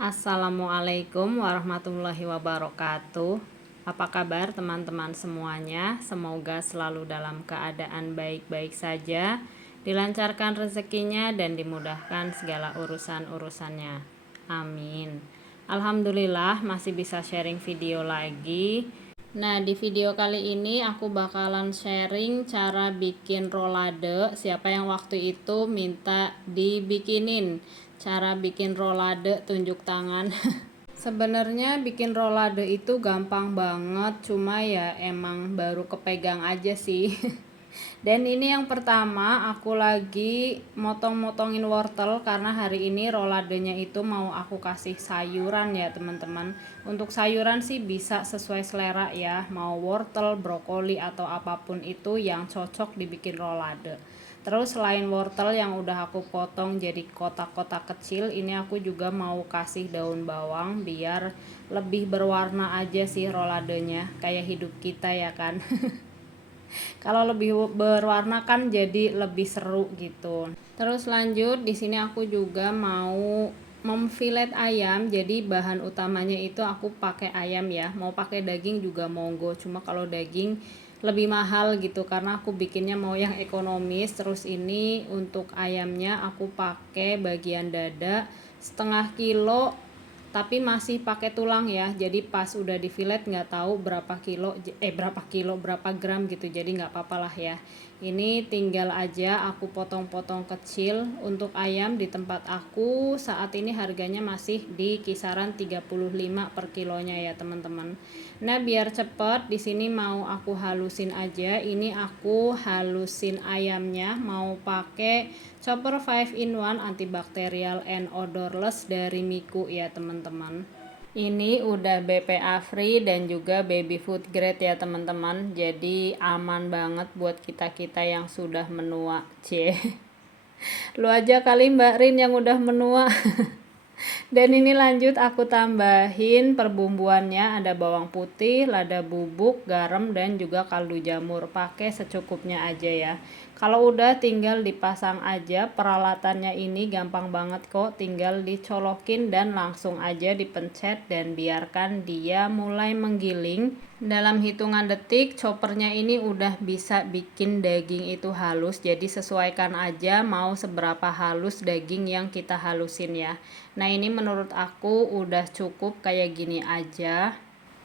Assalamualaikum warahmatullahi wabarakatuh. Apa kabar teman-teman semuanya? Semoga selalu dalam keadaan baik-baik saja, dilancarkan rezekinya dan dimudahkan segala urusan-urusannya. Amin. Alhamdulillah masih bisa sharing video lagi. Nah, di video kali ini aku bakalan sharing cara bikin rolade. Siapa yang waktu itu minta dibikinin cara bikin rolade, tunjuk tangan. Sebenarnya bikin rolade itu gampang banget, cuma ya emang baru kepegang aja sih. Dan ini yang pertama, aku lagi motong-motongin wortel karena hari ini roladenya itu mau aku kasih sayuran ya teman-teman. Untuk sayuran sih bisa sesuai selera ya, mau wortel, brokoli atau apapun itu yang cocok dibikin rolade. Terus selain wortel yang udah aku potong jadi kotak-kotak kecil, ini aku juga mau kasih daun bawang biar lebih berwarna aja sih roladenya, kayak hidup kita ya kan. Kalau lebih berwarna kan jadi lebih seru gitu. Terus lanjut, di sini aku juga mau memfilet ayam. Jadi bahan utamanya itu aku pakai ayam ya. Mau pakai daging juga monggo. Cuma kalau daging lebih mahal gitu karena aku bikinnya mau yang ekonomis. Terus ini untuk ayamnya aku pakai bagian dada setengah kilo, tapi masih pakai tulang ya, jadi pas udah di fillet nggak tahu berapa gram gitu, jadi nggak apa-apa lah ya. Ini tinggal aja aku potong-potong kecil. Untuk ayam di tempat aku saat ini harganya masih di kisaran 35 per kilonya ya teman-teman. Nah, biar cepet di sini mau aku halusin aja. Ini aku halusin ayamnya mau pakai chopper 5-in-1 antibakterial and odorless dari Miku ya teman-teman. Ini udah BPA free dan juga baby food grade ya teman-teman. Jadi aman banget buat kita-kita yang sudah menua. Lu aja kali Mbak Rin yang udah menua. Dan ini lanjut aku tambahin perbumbuannya, ada bawang putih, lada bubuk, garam dan juga kaldu jamur. Pakai secukupnya aja ya. Kalau udah tinggal dipasang aja. Peralatannya ini gampang banget kok, tinggal dicolokin dan langsung aja dipencet dan biarkan dia mulai menggiling. Dalam hitungan detik choppernya ini udah bisa bikin daging itu halus, jadi sesuaikan aja mau seberapa halus daging yang kita halusin ya. Nah, ini menurut aku udah cukup kayak gini aja.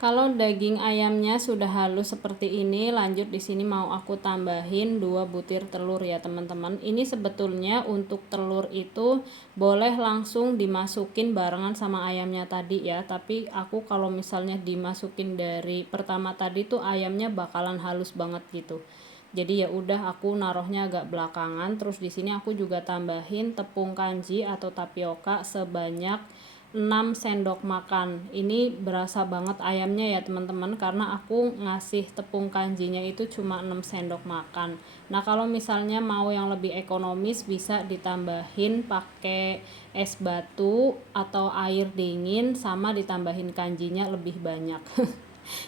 Kalau daging ayamnya sudah halus seperti ini, lanjut di sini mau aku tambahin 2 butir telur ya teman-teman. Ini sebetulnya untuk telur itu boleh langsung dimasukin barengan sama ayamnya tadi ya, tapi aku kalau misalnya dimasukin dari pertama tadi tuh ayamnya bakalan halus banget gitu. Jadi ya udah aku naruhnya agak belakangan. Terus di sini aku juga tambahin tepung kanji atau tapioka sebanyak 6 sendok makan. Ini berasa banget ayamnya ya teman-teman, karena aku ngasih tepung kanjinya itu cuma 6 sendok makan. Nah, kalau misalnya mau yang lebih ekonomis bisa ditambahin pakai es batu atau air dingin sama ditambahin kanjinya lebih banyak.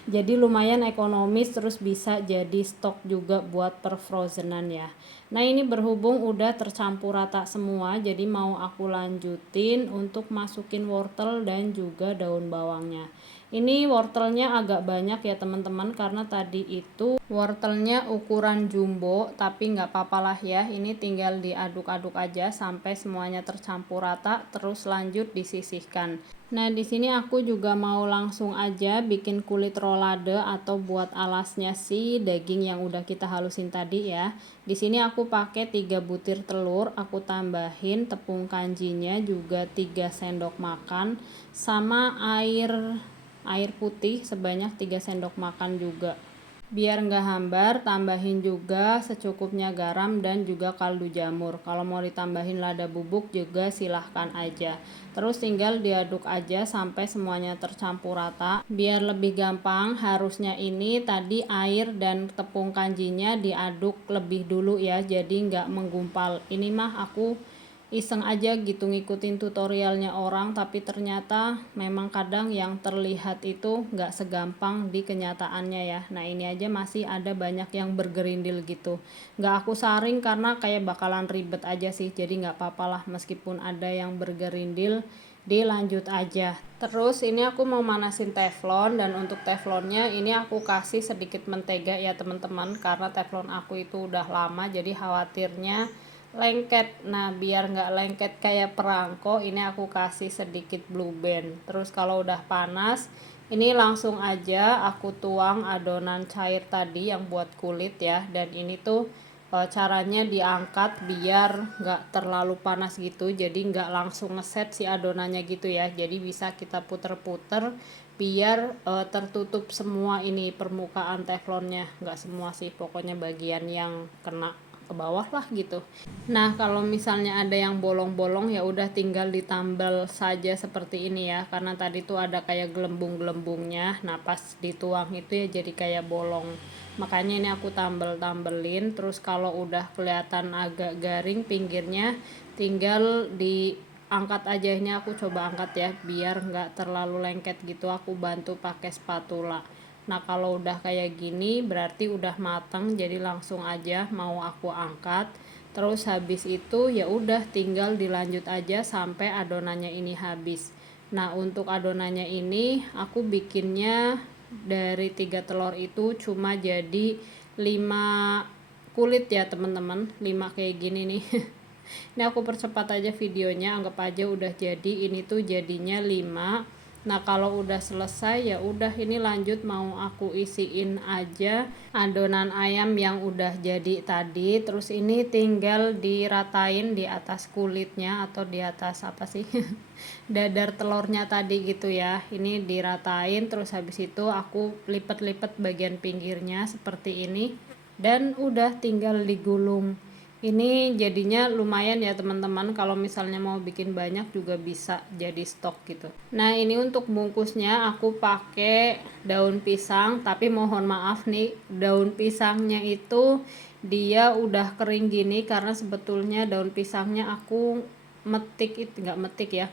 Jadi lumayan ekonomis, terus bisa jadi stok juga buat perfrozenan ya. Nah, ini berhubung udah tercampur rata semua, jadi mau aku lanjutin untuk masukin wortel dan juga daun bawangnya. Ini wortelnya agak banyak ya teman-teman, karena tadi itu wortelnya ukuran jumbo, tapi nggak apa-apa lah ya. Ini tinggal diaduk-aduk aja sampai semuanya tercampur rata, terus lanjut disisihkan. Nah, di sini aku juga mau langsung aja bikin kulit rolade atau buat alasnya si daging yang udah kita halusin tadi ya. Di sini aku pakai 3 butir telur, aku tambahin tepung kanjinya juga 3 sendok makan sama air putih sebanyak 3 sendok makan juga. Biar nggak hambar, tambahin juga secukupnya garam dan juga kaldu jamur. Kalau mau ditambahin lada bubuk juga silahkan aja. Terus tinggal diaduk aja sampai semuanya tercampur rata. Biar lebih gampang, harusnya ini tadi air dan tepung kanjinya diaduk lebih dulu ya, jadi nggak menggumpal. Ini mah aku iseng aja gitu ngikutin tutorialnya orang, tapi ternyata memang kadang yang terlihat itu nggak segampang di kenyataannya ya. Nah, ini aja masih ada banyak yang bergerindil gitu. Nggak aku saring karena kayak bakalan ribet aja sih, jadi nggak apa-apa lah meskipun ada yang bergerindil. dilanjut aja. Terus ini aku mau manasin teflon, dan untuk teflonnya ini aku kasih sedikit mentega ya teman-teman, karena teflon aku itu udah lama jadi khawatirnya lengket. Nah biar nggak lengket kayak perangko, ini aku kasih sedikit blue band. Terus kalau udah panas, ini langsung aja aku tuang adonan cair tadi yang buat kulit ya. Dan ini tuh caranya diangkat biar nggak terlalu panas gitu, jadi nggak langsung ngeset si adonannya gitu ya. Jadi bisa kita puter-puter biar tertutup semua ini permukaan teflonnya, nggak semua sih, pokoknya bagian yang kena ke bawah lah gitu. Nah kalau misalnya ada yang bolong-bolong ya udah tinggal ditambal saja seperti ini ya, karena tadi tuh ada kayak gelembung-gelembungnya. Nah pas dituang itu ya jadi kayak bolong, makanya ini aku tambelin. Terus kalau udah kelihatan agak garing pinggirnya, tinggal diangkat aja. Ini aku coba angkat ya biar nggak terlalu lengket gitu, aku bantu pakai spatula. Nah kalau udah kayak gini berarti udah matang, jadi langsung aja mau aku angkat. Terus habis itu ya udah tinggal dilanjut aja sampai adonannya ini habis. Nah untuk adonannya ini aku bikinnya dari 3 telur itu cuma jadi 5 kulit ya teman-teman, 5 kayak gini nih. Ini aku percepat aja videonya, anggap aja udah jadi. Ini tuh jadinya 5. Nah kalau udah selesai ya udah, ini lanjut mau aku isiin aja adonan ayam yang udah jadi tadi. Terus ini tinggal diratain di atas kulitnya atau di atas apa sih dadar telurnya tadi gitu ya. Ini diratain, terus habis itu aku lipet-lipet bagian pinggirnya seperti ini, dan udah tinggal digulung. Ini jadinya lumayan ya teman-teman, kalau misalnya mau bikin banyak juga bisa jadi stok gitu. Nah ini untuk bungkusnya aku pakai daun pisang, tapi mohon maaf nih, daun pisangnya itu dia udah kering gini karena sebetulnya daun pisangnya aku metik itu, nggak metik ya,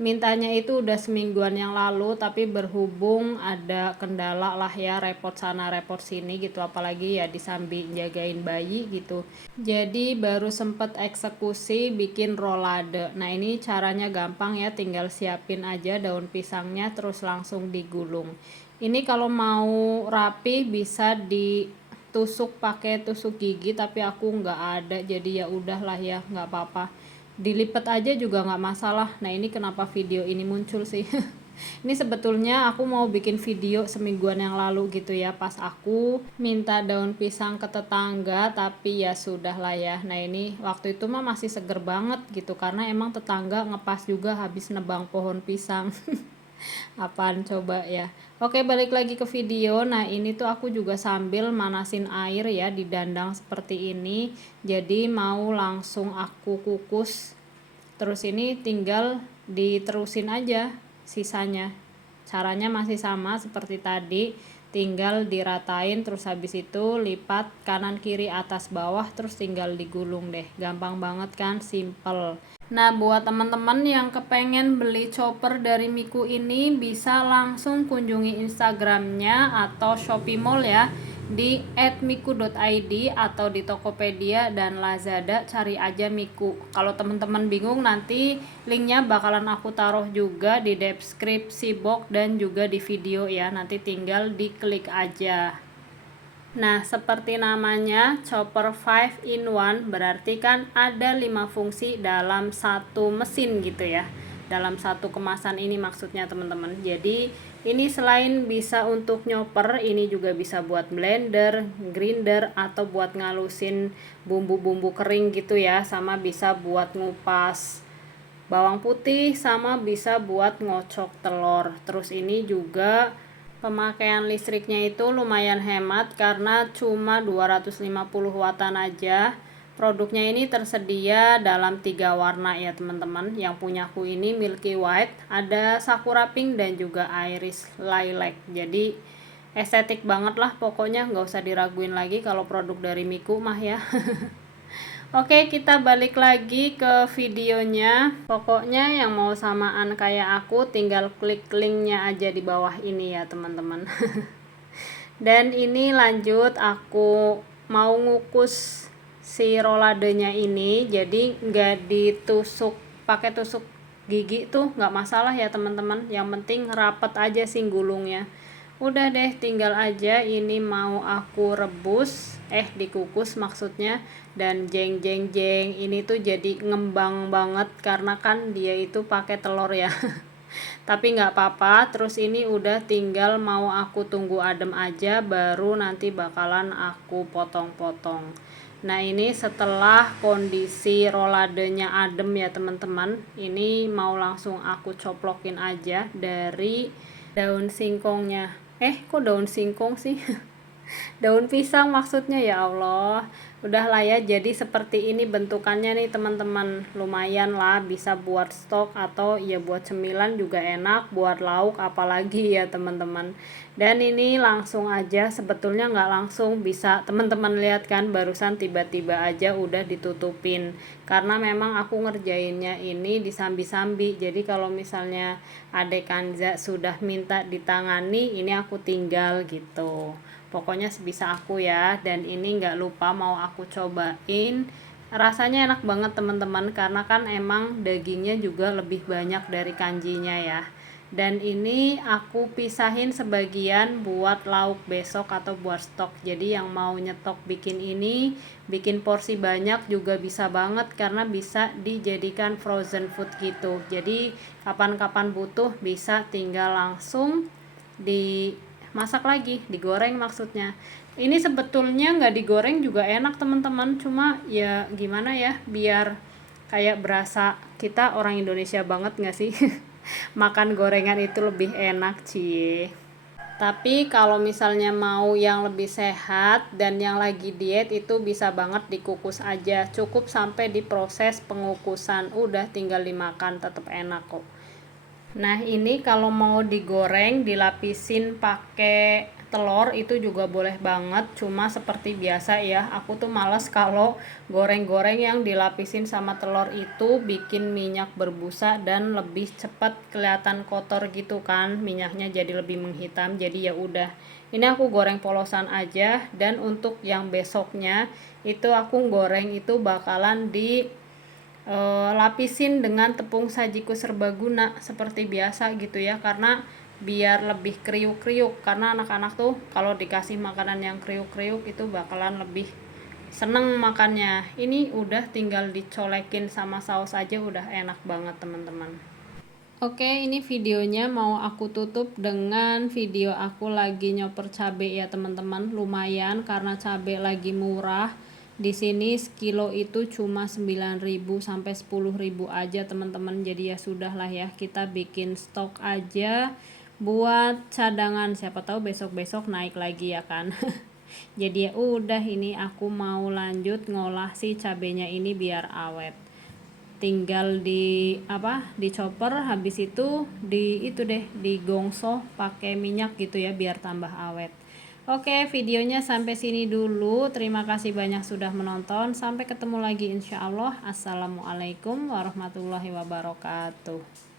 mintanya itu udah semingguan yang lalu, tapi berhubung ada kendala lah ya, repot sana repot sini gitu, apalagi ya disambi jagain bayi gitu, jadi baru sempet eksekusi bikin rolade. Nah ini caranya gampang ya, tinggal siapin aja daun pisangnya terus langsung digulung. Ini kalau mau rapi bisa ditusuk pakai tusuk gigi, tapi aku nggak ada, jadi ya udahlah ya, nggak apa-apa, dilipat aja juga nggak masalah. Nah ini kenapa video ini muncul sih? Ini sebetulnya aku mau bikin video semingguan yang lalu gitu ya, pas aku minta daun pisang ke tetangga, tapi ya sudah lah ya. Nah ini waktu itu mah masih seger banget gitu, karena emang tetangga ngepas juga habis nebang pohon pisang. Apaan coba ya. Oke balik lagi ke video. Nah ini tuh aku juga sambil manasin air ya di dandang seperti ini, jadi mau langsung aku kukus. Terus ini tinggal diterusin aja sisanya, caranya masih sama seperti tadi, tinggal diratain. Terus habis itu lipat kanan kiri atas bawah, terus tinggal digulung deh, gampang banget kan, simple. Nah buat teman-teman yang kepengen beli chopper dari Miku ini, bisa langsung kunjungi Instagramnya atau Shopee Mall ya, di @miku.id, atau di Tokopedia dan Lazada cari aja Miku. Kalau teman-teman bingung, nanti linknya bakalan aku taruh juga di deskripsi box dan juga di video ya, nanti tinggal diklik aja. Nah seperti namanya chopper 5 in 1, berarti kan ada 5 fungsi dalam satu mesin gitu ya, dalam satu kemasan ini maksudnya teman-teman. Jadi ini selain bisa untuk nyopper, ini juga bisa buat blender, grinder, atau buat ngalusin bumbu-bumbu kering gitu ya, sama bisa buat ngupas bawang putih, sama bisa buat ngocok telur. Terus ini juga pemakaian listriknya itu lumayan hemat karena cuma 250 watan aja. Produknya ini tersedia dalam 3 warna ya teman-teman. Yang punyaku ini Milky White, ada Sakura Pink, dan juga Iris Lilac. Jadi estetik banget lah pokoknya, nggak usah diraguin lagi kalau produk dari Miku mah ya. Oke, kita balik lagi ke videonya. Pokoknya yang mau samaan kayak aku, tinggal klik linknya aja di bawah ini ya teman-teman. Dan ini lanjut aku mau ngukus si roladenya ini, jadi nggak ditusuk pakai tusuk gigi tuh nggak masalah ya teman-teman, yang penting rapet aja sih gulungnya. Udah deh, tinggal aja ini mau aku rebus, dikukus maksudnya. Dan jeng jeng jeng, ini tuh jadi ngembang banget karena kan dia itu pakai telur ya. Tapi nggak apa-apa, terus ini udah tinggal mau aku tunggu adem aja, baru nanti bakalan aku potong-potong. Nah ini setelah kondisi roladenya adem ya teman-teman, ini mau langsung aku coplokin aja dari daun singkongnya. Kok daun singkong sih? Daun pisang maksudnya, ya Allah. Udah lah ya, jadi seperti ini bentukannya nih teman-teman. Lumayan lah, bisa buat stok atau ya buat cemilan juga enak, buat lauk apalagi ya teman-teman. Dan ini langsung aja, sebetulnya nggak langsung, bisa teman-teman lihat kan barusan tiba-tiba aja udah ditutupin. Karena memang aku ngerjainnya ini disambi-sambi. Jadi kalau misalnya Adek Kanza sudah minta ditangani, ini aku tinggal gitu. Pokoknya sebisa aku ya. Dan ini nggak lupa mau aku cobain, rasanya enak banget teman-teman, karena kan emang dagingnya juga lebih banyak dari kanjinya ya. Dan ini aku pisahin sebagian buat lauk besok atau buat stok. Jadi yang mau nyetok bikin ini, bikin porsi banyak juga bisa banget, karena bisa dijadikan frozen food gitu. Jadi kapan-kapan butuh bisa tinggal langsung dimasak lagi, digoreng maksudnya. Ini sebetulnya nggak digoreng juga enak teman-teman, cuma ya gimana ya, biar kayak berasa kita orang Indonesia banget nggak sih. Makan gorengan itu lebih enak cie. Tapi kalau misalnya mau yang lebih sehat dan yang lagi diet, itu bisa banget dikukus aja, cukup sampai diproses pengukusan, udah tinggal dimakan tetap enak kok. Nah ini kalau mau digoreng dilapisin pakai telur itu juga boleh banget, cuma seperti biasa ya, aku tuh males kalau goreng-goreng yang dilapisin sama telur itu bikin minyak berbusa dan lebih cepat kelihatan kotor gitu kan, minyaknya jadi lebih menghitam. Jadi ya udah, ini aku goreng polosan aja. Dan untuk yang besoknya itu aku goreng itu bakalan di lapisin dengan tepung sajiku serbaguna seperti biasa gitu ya, karena biar lebih kriuk-kriuk, karena anak-anak tuh kalau dikasih makanan yang kriuk-kriuk itu bakalan lebih seneng makannya. Ini udah tinggal dicolekin sama saus aja udah enak banget teman-teman. Oke, ini videonya mau aku tutup dengan video aku lagi nyoper cabe ya teman-teman. Lumayan karena cabe lagi murah. Di sini sekilo itu cuma 9.000 sampai 10.000 aja teman-teman. Jadi ya sudahlah ya, kita bikin stok aja buat cadangan. Siapa tahu besok-besok naik lagi ya kan. Jadi ya udah, ini aku mau lanjut ngolah si cabenya ini biar awet. Tinggal di chopper, habis itu digongso pakai minyak gitu ya biar tambah awet. Oke, videonya sampai sini dulu. Terima kasih banyak sudah menonton. Sampai ketemu lagi insya Allah. Assalamualaikum warahmatullahi wabarakatuh.